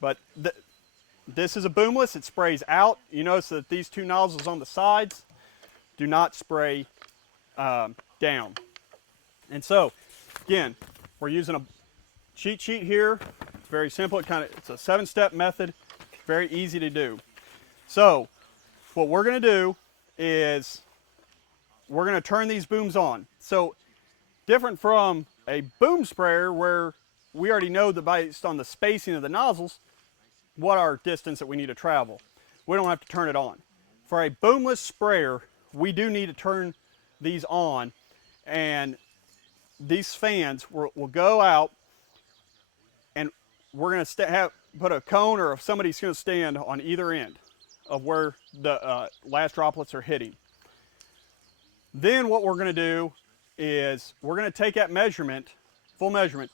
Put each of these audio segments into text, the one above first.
But this is a boomless. It sprays out. You notice that these two nozzles on the sides do not spray down. And so, again, we're using a cheat sheet here. It's very simple. It's a 7-step method. Very easy to do. So, what we're going to do is we're going to turn these booms on. So, different from a boom sprayer where we already know that based on the spacing of the nozzles, what our distance that we need to travel. We don't have to turn it on. For a boomless sprayer, we do need to turn these on, and these fans will go out, and we're going to put a cone, or if somebody's going to stand on either end of where the last droplets are hitting. Then what we're going to do is we're going to take that measurement, full measurement,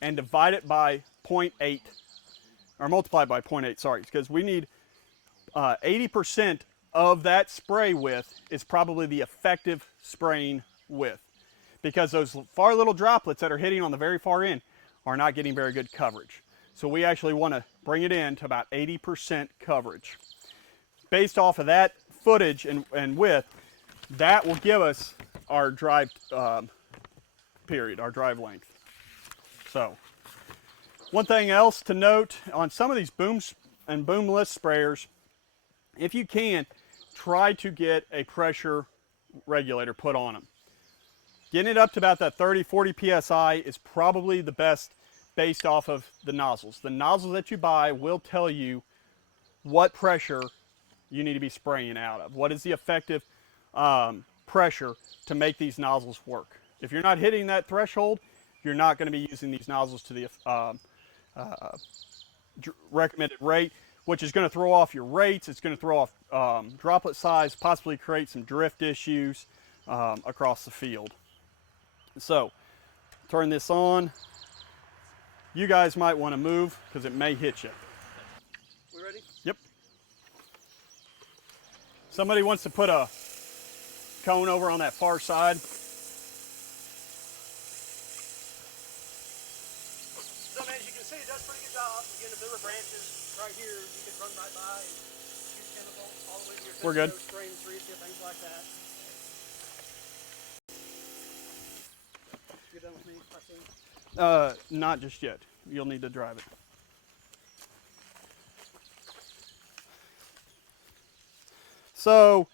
and divide it by 0.8, or multiply by 0.8, sorry, because we need 80% of that spray width is probably the effective spraying width, because those far little droplets that are hitting on the very far end are not getting very good coverage. So we actually want to bring it in to about 80% coverage. Based off of that footage and width, that will give us our drive period, our drive length. So, one thing else to note on some of these booms and boomless sprayers, if you can, try to get a pressure regulator put on them. Getting it up to about that 30-40 psi is probably the best based off of the nozzles. The nozzles that you buy will tell you what pressure you need to be spraying out of. What is the effective pressure to make these nozzles work? If you're not hitting that threshold, you're not going to be using these nozzles to the recommended rate, which is going to throw off your rates. It's going to throw off droplet size, possibly create some drift issues across the field. So, turn this on. You guys might want to move because it may hit you. We ready? Yep. Somebody wants to put a cone over on that far side. So, as you can see, it does a pretty good job. Again, if there were branches right here, you could run right by and shoot chemicals all the way to your We're good. spraying trees, things like that. You're done with me, I think? Not just yet. You'll need to drive it. So,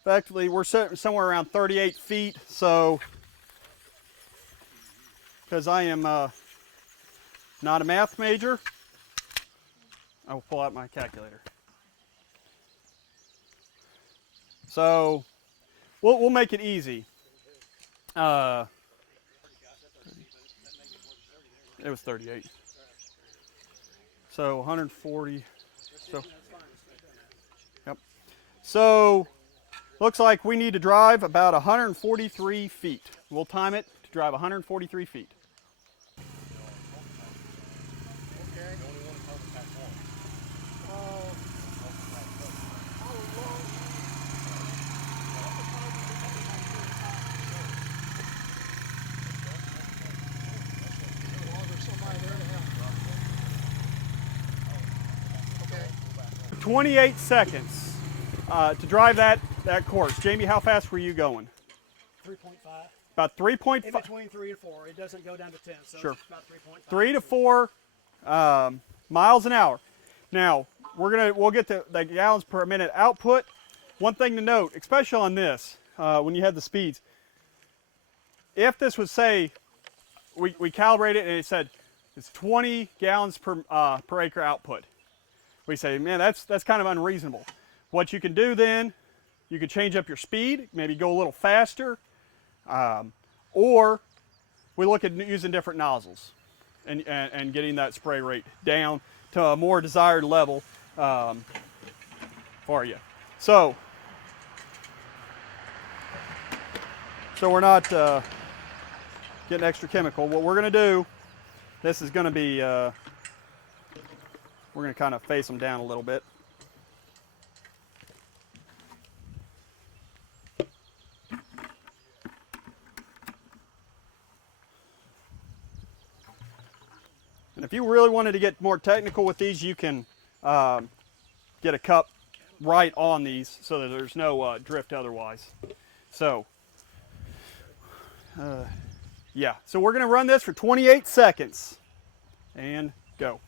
effectively, we're somewhere around 38 feet. So, because I am not a math major, I will pull out my calculator. So, we'll make it easy. It was 38. So 140. So, yep. So, looks like we need to drive about 143 feet. We'll time it to drive 143 feet. Okay. 28 seconds to drive that course. Jamie, how fast were you going? 3.5. About 3.5. In between 3 and 4. It doesn't go down to 10, so sure. It's about 3.5. 3 to 4 miles an hour. Now, we'll get the gallons per minute output. One thing to note, especially on this, when you have the speeds, if this would say, we calibrated and it said it's 20 gallons per acre output, we say, man, that's kind of unreasonable. What you can do then, you can change up your speed, maybe go a little faster, or we look at using different nozzles and getting that spray rate down to a more desired level for you. So we're not getting extra chemical. What we're going to do, this is going to be, we're going to kind of face them down a little bit. And if you really wanted to get more technical with these, you can get a cup right on these so that there's no drift otherwise. So, yeah. So we're going to run this for 28 seconds. And go.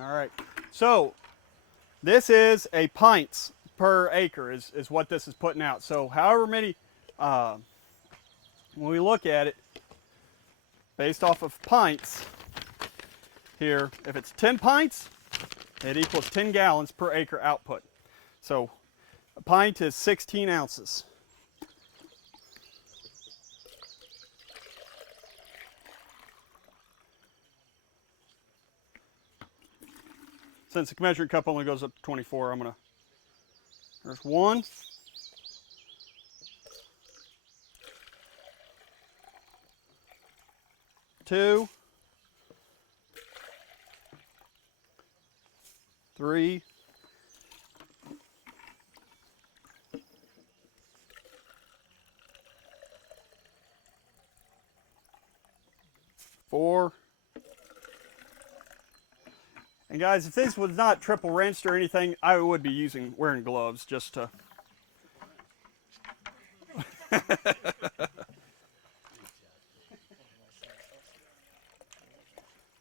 All right, so this is a pints per acre is what this is putting out. So however many, when we look at it, based off of pints here, if it's 10 pints, it equals 10 gallons per acre output. So a pint is 16 ounces. Since the measuring cup only goes up to 24, I'm gonna, there's 1, 2, 3, 4. And guys, if this was not triple rinsed or anything, I would be wearing gloves just to.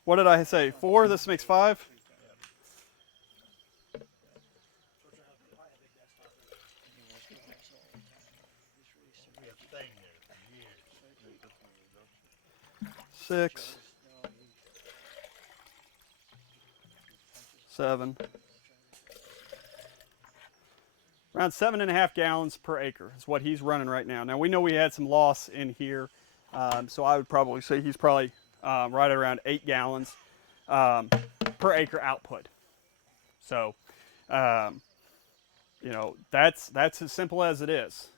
What did I say? 4? This makes 5? Six, 7, around 7.5 gallons per acre is what he's running right now. Now we know we had some loss in here, so I would probably say he's probably right around 8 gallons per acre output. So, you know, that's as simple as it is.